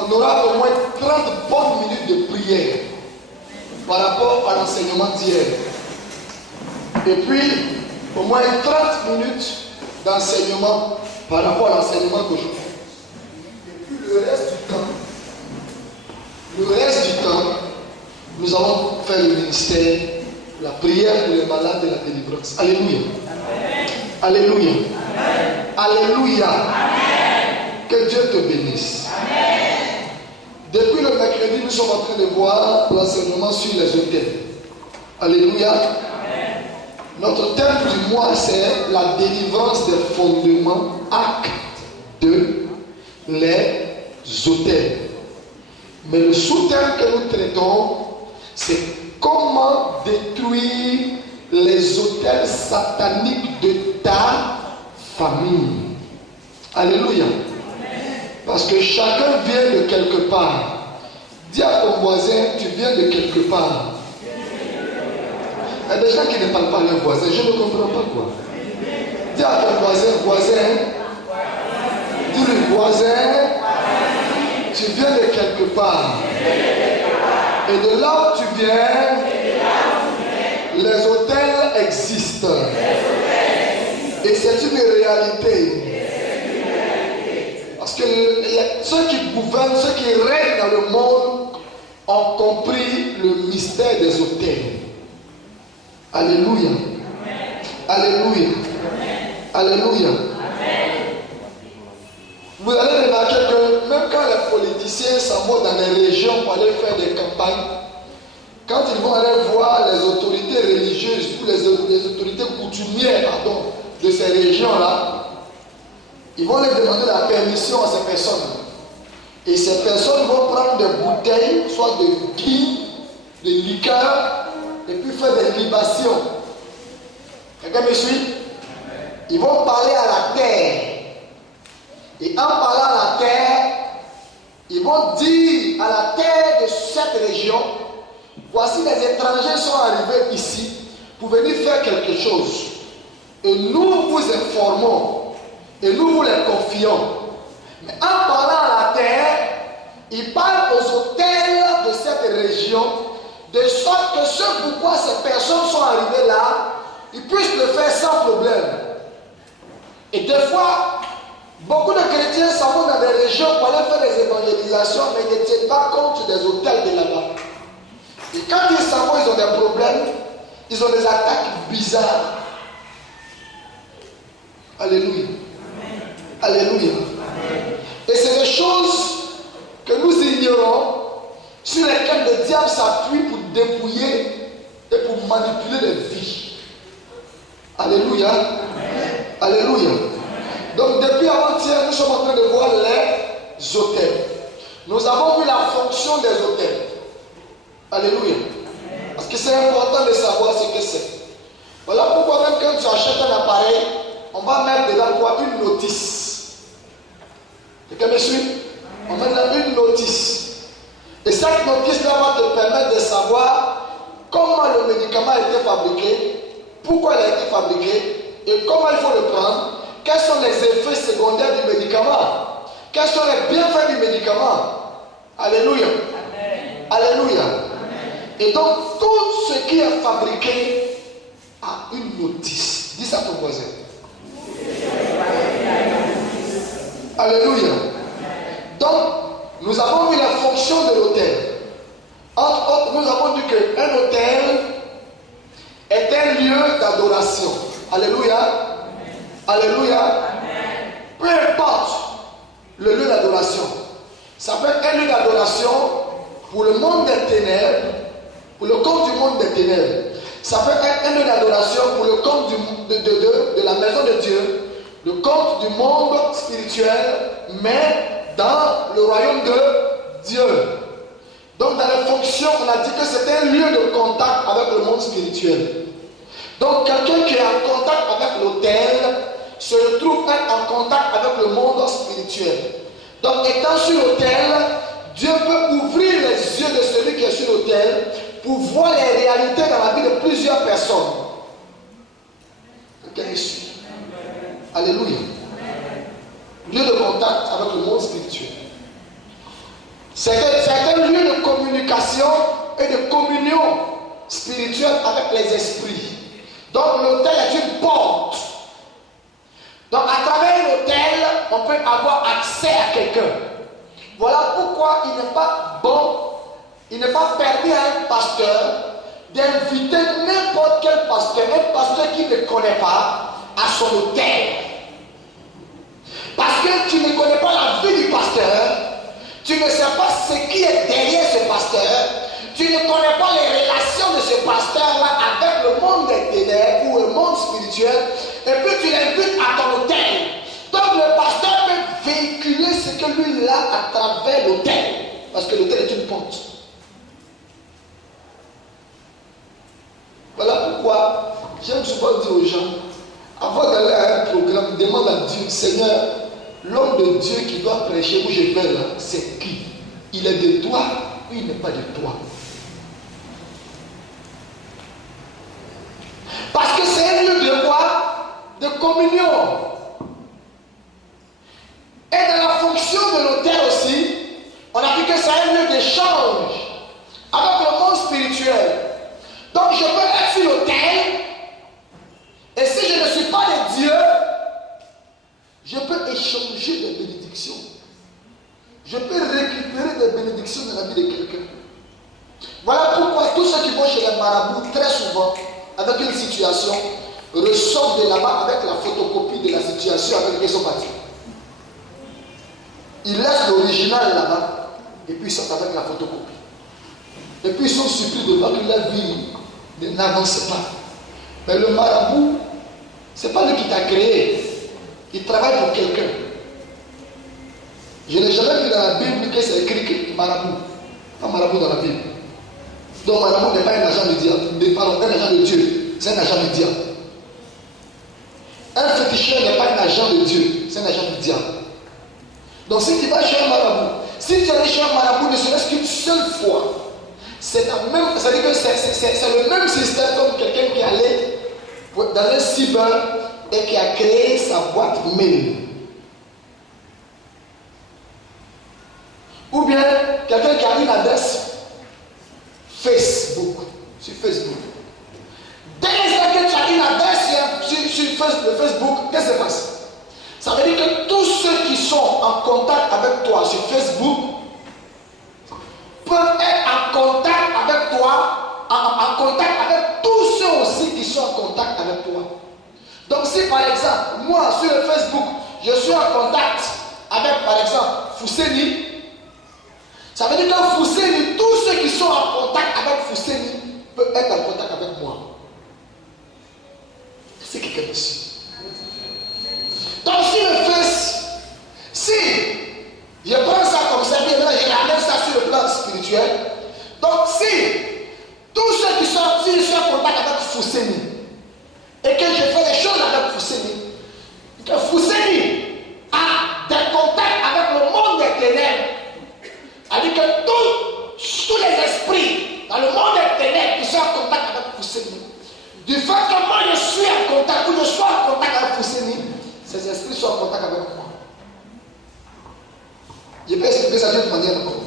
on aura au moins 30 bonnes minutes de prière par rapport à l'enseignement d'hier. Et puis, au moins 30 minutes d'enseignement par rapport à l'enseignement d'aujourd'hui. Et puis le reste du temps, nous allons faire le ministère, la prière pour les malades et la délivrance. Alléluia. Amen. Alléluia. Amen. Alléluia. Amen. Que Dieu te bénisse. Amen. Depuis le mercredi, nous sommes en train de voir l'enseignement sur les autels. Alléluia. Amen. Notre thème du mois, c'est la délivrance des fondements, acte 2, les autels. Mais le sous-thème que nous traitons, c'est comment détruire les autels sataniques de ta famille. Alléluia. Parce que chacun vient de quelque part. Dis à ton voisin, tu viens de quelque part. Il y a des gens qui ne parlent pas leur voisin, je ne comprends pas quoi. Dis à ton voisin, dis-lui voisin, tu viens de quelque part. Et de là où tu viens, les autels existent. Et c'est une réalité. Parce que ceux qui gouvernent, ceux qui règnent dans le monde ont compris le mystère des autels. Alléluia. Alléluia. Alléluia. Vous allez remarquer que même quand les politiciens s'en vont dans les régions pour aller faire des campagnes, quand ils vont aller voir les autorités religieuses ou les autorités coutumières de ces régions-là, ils vont leur demander la permission à ces personnes. Et ces personnes vont prendre des bouteilles, soit de gui, de liqueur, et puis faire des libations. Quelqu'un me suit? Ils vont parler à la terre. Et en parlant à la terre, ils vont dire à la terre de cette région, voici les étrangers sont arrivés ici pour venir faire quelque chose. Et nous vous informons. Et nous vous les confions. Mais en parlant à la terre, ils parlent aux autels de cette région, de sorte que ce pourquoi ces personnes sont arrivées là, ils puissent le faire sans problème. Et des fois, beaucoup de chrétiens s'en vont dans des régions pour aller faire des évangélisations, mais ils ne tiennent pas compte des autels de là-bas. Et quand ils s'en vont, ils ont des problèmes, ils ont des attaques bizarres. Alléluia. Alléluia. Et c'est des choses que nous ignorons, sur lesquelles le diable s'appuie pour dépouiller et pour manipuler les vies. Alléluia. Alléluia. Donc depuis avant-hier, nous sommes en train de voir les autels. Nous avons vu la fonction des autels. Alléluia. Parce que c'est important de savoir ce que c'est. Voilà pourquoi même quand tu achètes un appareil, on va mettre dedans quoi? Une notice. Quelqu'un me suit? On met dedans une notice. Et cette notice-là va te permettre de savoir comment le médicament a été fabriqué, pourquoi il a été fabriqué et comment il faut le prendre. Quels sont les effets secondaires du médicament? Quels sont les bienfaits du médicament? Alléluia. Amen. Alléluia. Amen. Et donc, tout ce qui est fabriqué a une notice. Dis ça à ton voisin. Alléluia. Donc, nous avons vu la fonction de l'autel. Entre autres, nous avons dit qu'un autel est un lieu d'adoration. Alléluia. Alléluia. Peu importe le lieu d'adoration. Ça peut être un lieu d'adoration pour le monde des ténèbres, pour le compte du monde des ténèbres. Ça peut être un lieu d'adoration pour le compte de la maison de Dieu, le compte du monde spirituel, mais dans le royaume de Dieu. Donc dans les fonctions, on a dit que c'est un lieu de contact avec le monde spirituel. Donc quelqu'un qui est en contact avec l'autel se retrouve en contact avec le monde spirituel. Donc étant sur l'autel, Dieu peut ouvrir les yeux de celui qui est sur l'autel pour voir les réalités dans la vie de plusieurs personnes. Quelqu'un est ici. Alléluia. Lieu de contact avec le monde spirituel. C'est un lieu de communication et de communion spirituelle avec les esprits. Donc l'autel est une porte. Donc à travers l'autel, on peut avoir accès à quelqu'un. Voilà pourquoi il n'est pas bon, il n'est pas permis à un pasteur d'inviter n'importe quel pasteur, un pasteur qui ne connaît pas, à son autel. Parce que tu ne connais pas la vie du pasteur, tu ne sais pas ce qui est derrière ce pasteur, tu ne connais pas les relations de ce pasteur-là avec le monde des ténèbres ou le monde spirituel, et puis tu l'invites à ton autel. Donc le pasteur peut véhiculer ce que lui il a à travers l'autel, parce que l'autel est une porte. Voilà pourquoi j'aime souvent dire aux gens, avant d'aller à un programme, demande à Dieu, Seigneur, l'homme de Dieu qui doit prêcher où je vais là, c'est qui? Il est de toi ou il n'est pas de toi? Parce que c'est un lieu de quoi? De communion. Et dans la fonction de l'autel aussi, on a dit que c'est un lieu d'échange avec le monde spirituel. Donc je peux être sur l'autel, et si je ne suis pas de Dieu, je peux échanger des bénédictions. Je peux récupérer des bénédictions dans la vie de quelqu'un. Voilà pourquoi tous ceux qui vont chez les marabouts, très souvent, avec une situation, ressortent de là-bas avec la photocopie de la situation avec laquelle ils sont partis. Ils laissent l'original là-bas, et puis ils sortent avec la photocopie. Et puis ils sont surpris de voir que la vie n'avance pas. Mais le marabout, ce n'est pas lui qui t'a créé. Il travaille pour quelqu'un. Je n'ai jamais vu dans la Bible que c'est écrit que marabout. Pas marabout dans la Bible. Donc marabout n'est pas un agent de diable. Pardon, un agent de Dieu. C'est un agent de diable. Un féticheur n'est pas un agent de Dieu. C'est un agent du diable. Donc si tu vas chez un marabout, si tu allais chez un marabout ne serait-ce qu'une seule fois, c'est le même système comme quelqu'un qui allait dans un cyber et qui a créé sa boîte mail. Ou bien quelqu'un qui a une adresse Facebook, sur Facebook. Dès l'instant que tu as une adresse sur Facebook, qu'est-ce qui se passe? Ça veut dire que tous ceux qui sont en contact avec toi sur Facebook peuvent être en contact avec toi, en contact avec tous ceux aussi qui sont en contact avec toi. Donc si par exemple, moi sur le Facebook, je suis en contact avec par exemple Fousseni, ça veut dire que Fousseni, tous ceux qui sont en contact avec Fousseni peuvent être en contact avec moi. C'est quelqu'un ici. Donc si le fils, si je prends ça comme ça, bien maintenant je ramène ça sur le plan spirituel. Donc si tous ceux qui sont, si je suis en contact avec Fousseni et que je fais des choses avec Fousseni, que Fousseni a des contacts avec le monde des ténèbres, c'est-à-dire que tous les esprits dans le monde des ténèbres qui sont en contact avec Fousseni, du fait que moi je suis en contact ou je sois en contact avec Fousseni, ces esprits sont en contact avec moi. Je peux expliquer ça d'une manière encore.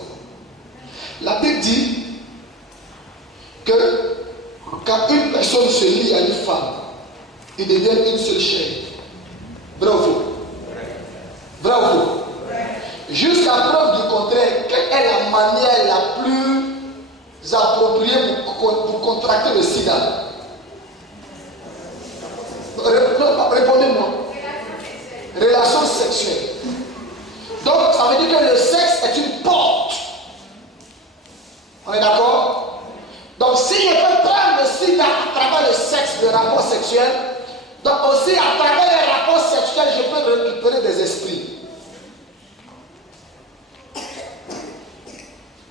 La Bible dit que quand une personne se lie à une femme, ils deviennent une seule chair. Vrai ou faux? Vrai ou faux? Jusqu'à preuve du contraire, quelle est la manière la plus appropriée pour contracter le sida? Répondez-moi. Relation sexuelle. Donc, ça veut dire que le sexe est une porte. On est d'accord? Donc, si je peux prendre le sida à travers le sexe, le rapport sexuel, donc aussi à travers les rapports sexuels, je peux récupérer des esprits.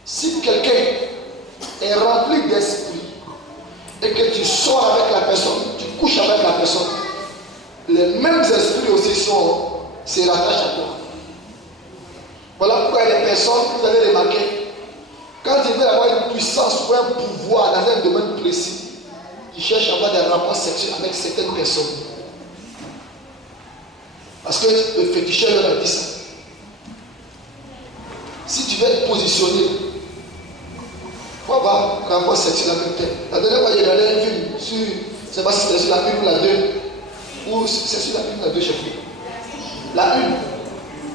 Si quelqu'un est rempli d'esprit et que tu sors avec la personne, tu couches avec la personne, les mêmes esprits aussi se rattachent à toi. Voilà pourquoi il y a des personnes, vous avez remarqué, quand ils veulent avoir une puissance ou un pouvoir dans un domaine précis, ils cherchent à avoir des rapports sexuels avec certaines personnes. Parce que le féticheur leur a dit ça. Si tu veux être positionné, il faut avoir un rapport sexuel la même tête. La dernière fois, j'ai regardé un film sur, je ne sais pas si c'était sur la 1 ou la 2, ou c'est sur la 1 ou la 2, je sais plus. La 1,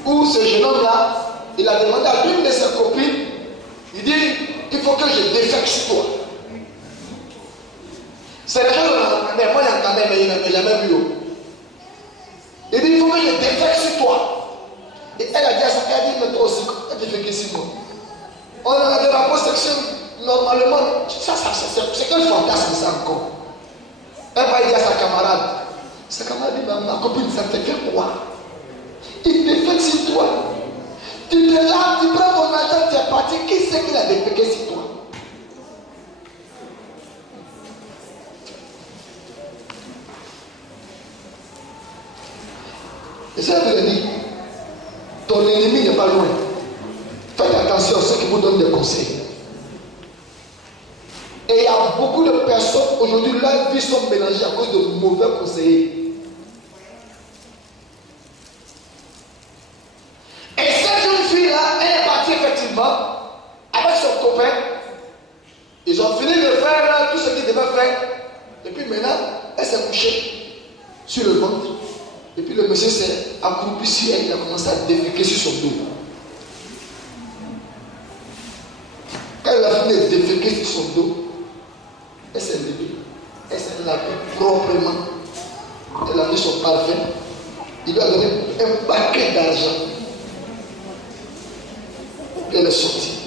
où ce jeune homme-là, il a demandé à l'une de ses copines, il dit, il faut que je défecte sur toi. C'est les gens qui l'entendent, moi j'entendais, mais il n'a jamais vu. Il dit, il faut que je défecte sur toi. Et elle a dit à ça, elle a dit, mais toi aussi, elle défecte sur moi. On a des rapports sexuels, normalement, c'est quel fantasme ça encore. Elle va dire à sa camarade dit, ma copine, ça te fait quoi? Il défecte sur toi. Tu te laves, tu prends ton argent, tu es parti. Qui c'est qui l'a défecté sur toi? Et ça veut dire, ton ennemi n'est pas loin. Faites attention à ceux qui vous donnent des conseils. Et il y a beaucoup de personnes aujourd'hui, leurs vies sont mélangées à cause de mauvais conseillers. Et cette jeune fille-là, elle est partie effectivement avec son copain. Ils ont fini de faire tout ce qu'ils devaient faire. Et puis maintenant, elle s'est couchée sur le ventre. Et puis le monsieur s'est accroupi sur elle, il a commencé à déféquer sur son dos. Quand il a fini de déféquer sur son dos, elle s'est levée, elle s'est lavée proprement. Elle a mis son parfum. Il lui a donné un paquet d'argent. Puis elle est sortie.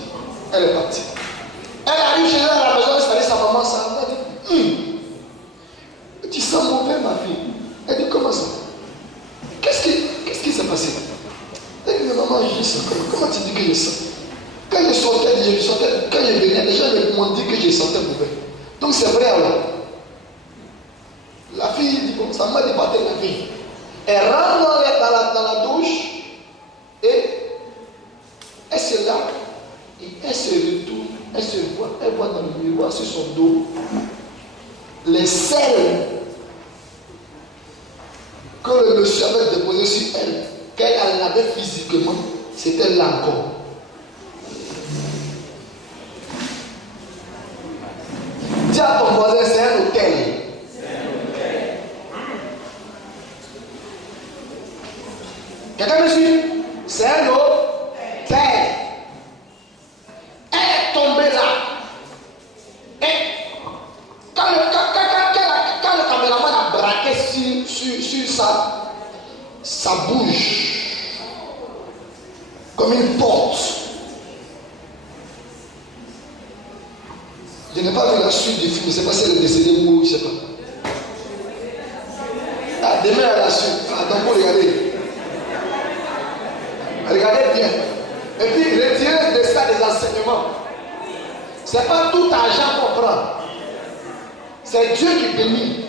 Elle est partie. Elle arrive chez elle à la maison, elle s'est dit sa maman, ça. Elle dit, tu sens mauvais ma fille. Elle dit, comment ça? Qu'est-ce qui s'est passé? Elle dit, mais maman, je sens comment tu dis que je sens? Quand je sortais, quand je venais, les gens m'ont dit que je sentais mauvais. Donc c'est vrai alors. La fille dit, bon, ça m'a débattu la vie. Elle rentre dans la douche et elle se lave et elle se retourne, elle voit dans le miroir sur son dos les selles que le monsieur avait déposé sur elle, qu'elle a lavé physiquement, c'était là encore. Dis à ton voisin, c'est un hôtel. Quelqu'un me suit? C'est un hôtel. Elle est tombée là. Et quand le caméraman a braqué sur sa bouche, comme une porte. Je n'ai pas vu la suite du film, je ne sais pas si elle est décédée ou je ne sais pas. Ah, demain à la suite. Ah, donc vous regardez. Regardez bien. Et puis retirez de ça des enseignements. Ce n'est pas tout argent qu'on prend. C'est Dieu qui bénit.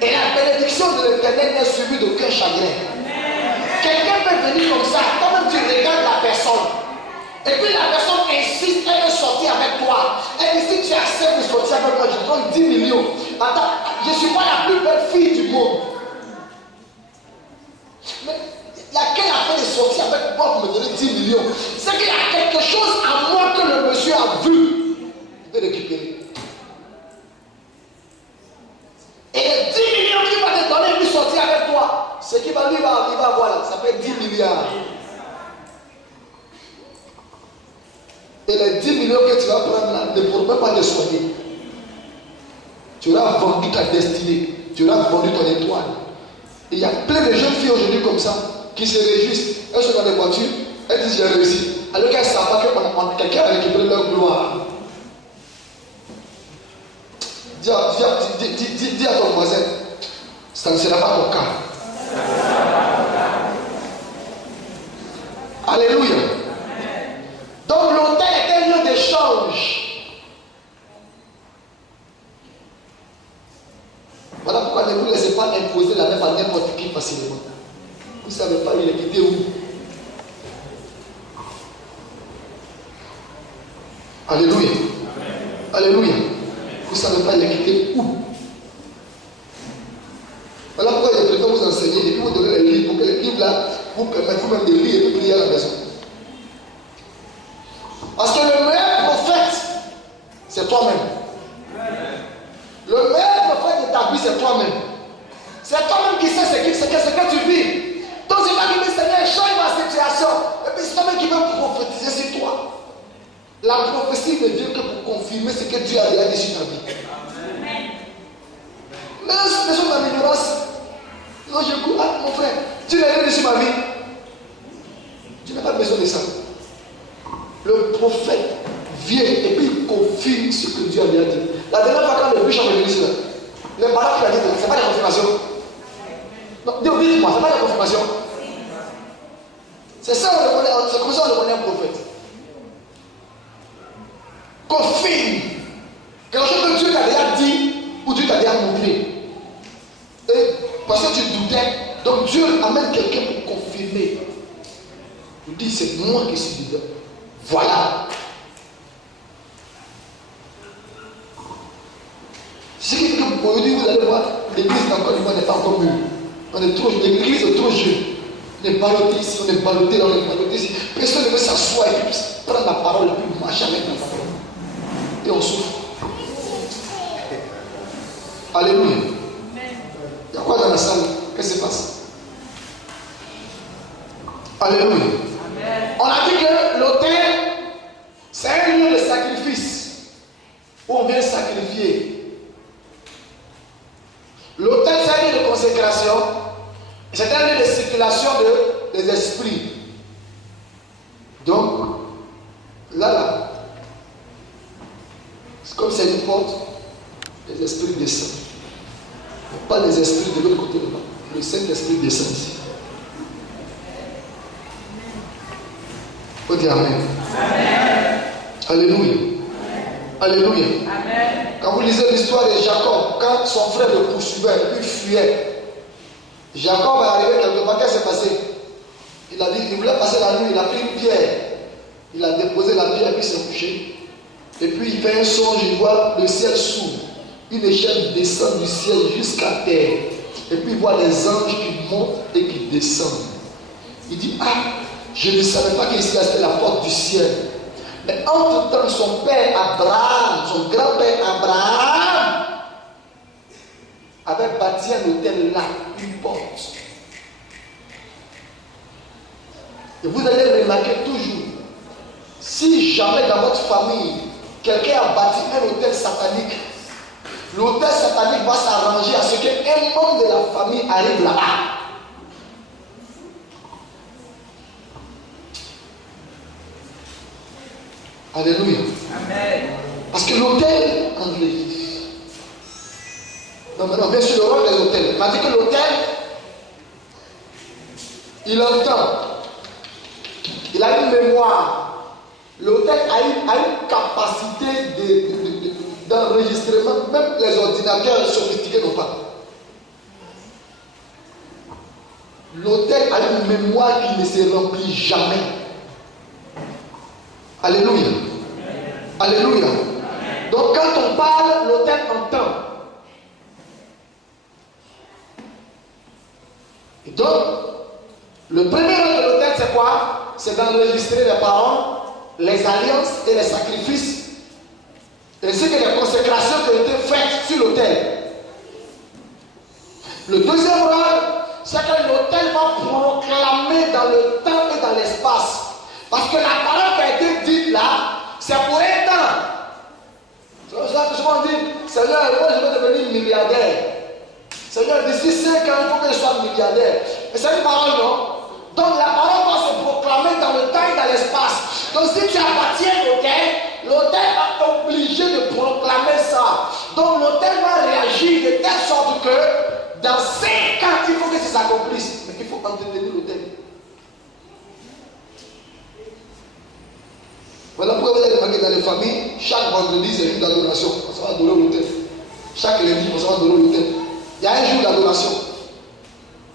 Et la bénédiction de l'Éternel n'est suivie d'aucun chagrin. Quelqu'un peut venir comme ça, comme tu regardes la personne. Et puis la personne insiste, elle veut sortir avec toi. Elle dit, si tu acceptes de sortir avec moi, je te donne 10 millions. Attends, je ne suis pas la plus belle fille du monde. Mais laquelle a fait de sortir avec moi pour me donner 10 millions? C'est qu'il y a quelque chose en moi que le monsieur a vu. Il veut récupérer. Et les 10 millions qu'il va te donner pour sortir avec toi, ce qu'il va lui va avoir, ça fait 10 milliards. Et les 10 millions que tu vas prendre là ne pourront même pas te soigner. Tu auras vendu ta destinée. Tu auras vendu ton étoile. Et il y a plein de jeunes filles aujourd'hui comme ça qui se réjouissent. Elles sont dans les voitures. Elles disent j'ai réussi. Alors qu'elles ne savent pas que quelqu'un a récupéré leur gloire. Dis à ton voisin, ça ne sera pas ton cas. Alléluia. Donc l'autel est un lieu d'échange. Voilà pourquoi ne vous laissez pas imposer la même à n'importe qui facilement. Vous ne savez pas, il est quitté où? Alléluia. Alléluia. Vous ne savez pas, il est quitté où? Voilà pourquoi je préfère vous enseigner et puis vous donner les livres pour que les livres là vous permettent vous-même de lire et de prier à la maison. c'est toi-même. Le meilleur prophète de ta vie, c'est toi-même. C'est toi-même qui sais ce que tu vis. Donc c'est pas que le Seigneur change ma situation. Et puis c'est toi-même qui veut prophétiser sur toi. La prophétie ne vient que pour confirmer ce que Dieu a déjà dit sur ta vie. Mais c'est des choses d'amélioration. Non, je dis, ah mon frère, tu l'as dit sur ma vie. Tu n'as pas besoin de ça. Le prophète vient et puis il confirme ce que Dieu a déjà dit. La dernière fois quand le bûche est venu ici, les paroles qu'il a dit, ce n'est pas des confirmations. Non, dites-moi, ce n'est pas des confirmations. C'est ça, c'est comme ça on reconnaît un prophète. Confirme quelque chose que Dieu t'a déjà dit ou Dieu t'a déjà montré. Et parce que tu doutais, donc Dieu amène quelqu'un pour confirmer. Il dit, c'est moi qui suis dedans. Voilà. Ce qui fait que aujourd'hui, vous allez voir, l'église d'encore une fois n'est pas encore mûre. L'église est trop jeune. On est ballotté ici, on est ballotté là, on est ballotté ici. Personne ne veut s'asseoir et puis prendre la parole et puis marcher avec la parole. Et on souffre. Alléluia. Il y a quoi dans la salle? Qu'est-ce qui se passe? Alléluia. Amen. On a dit que l'autel, c'est un lieu de sacrifice où on vient sacrifier. L'autel, c'est un lieu de consécration. C'est un lieu de circulation des esprits. Donc, là, c'est comme c'est une porte, les esprits descendent. Mais pas les esprits de l'autre côté là-bas. Le Saint-Esprit descend ici. Faut dire Amen. Amen. Alléluia. Amen. Alléluia. Amen. Quand vous lisez l'histoire de Jacob, quand son frère le poursuivait, il fuyait. Jacob est arrivé quelque part, qu'est-ce qui s'est passé? Il a dit, il voulait passer la nuit, il a pris une pierre. Il a déposé la pierre, puis il s'est couché. Et puis il fait un songe, il voit le ciel s'ouvre. Une échelle descend du ciel jusqu'à terre. Et puis il voit les anges qui montent et qui descendent. Il dit, ah, je ne savais pas qu'ici c'était la porte du ciel. Mais entre-temps, son père Abraham, son grand-père Abraham, avait bâti un hôtel là, une porte. Et vous allez remarquer toujours, si jamais dans votre famille, quelqu'un a bâti un hôtel satanique, l'hôtel satanique va s'arranger à ce qu'un membre de la famille arrive là-bas. Alléluia. Amen. Parce que l'hôtel en l'église. Non, bien sûr, le rôle des hôtels. Il m'a dit que l'hôtel, il entend. Il a une mémoire. L'hôtel a une capacité d'enregistrement. Même les ordinateurs sophistiqués n'ont pas. L'hôtel a une mémoire qui ne se remplit jamais. Alléluia. Alléluia. Donc quand on parle, l'autel entend. Et donc, le premier rôle de l'autel, c'est quoi? C'est d'enregistrer les paroles, les alliances et les sacrifices, ainsi que les consécrations qui ont été faites sur l'autel. Le deuxième rôle, c'est que l'autel va proclamer dans le temps et dans l'espace. Parce que la parole qui a été dite là, c'est pour un temps. Souvent on dit, Seigneur, moi je vais devenir milliardaire. Seigneur, d'ici 5 ans, il faut que je sois milliardaire. Mais c'est une parole, non? Donc la parole va se proclamer dans le temps et dans l'espace. Donc si tu appartiens à l'autel va obligé de proclamer ça. Donc l'autel va réagir de telle sorte que dans 5 ans, il faut que ça s'accomplisse. Mais il faut entretenir l'autel. Voilà pourquoi vous avez remarqué dans les familles, chaque vendredi c'est une d'adoration. On va adorer l'autel. Chaque lundi, on va adorer l'autel. Il y a un jour d'adoration.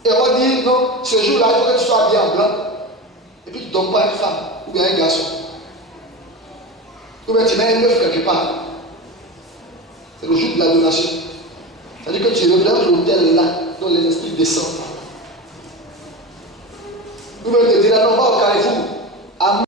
Et on va dire, non, ce jour-là, il faut que tu sois habillé en blanc. Et puis tu ne donnes pas une femme ou bien un garçon. Ou bien tu mets un œuf quelque part. C'est le jour de l'adoration. C'est-à-dire que tu es dans l'autel là, dont les esprits descendent. Ou bien tu te dis, non, on va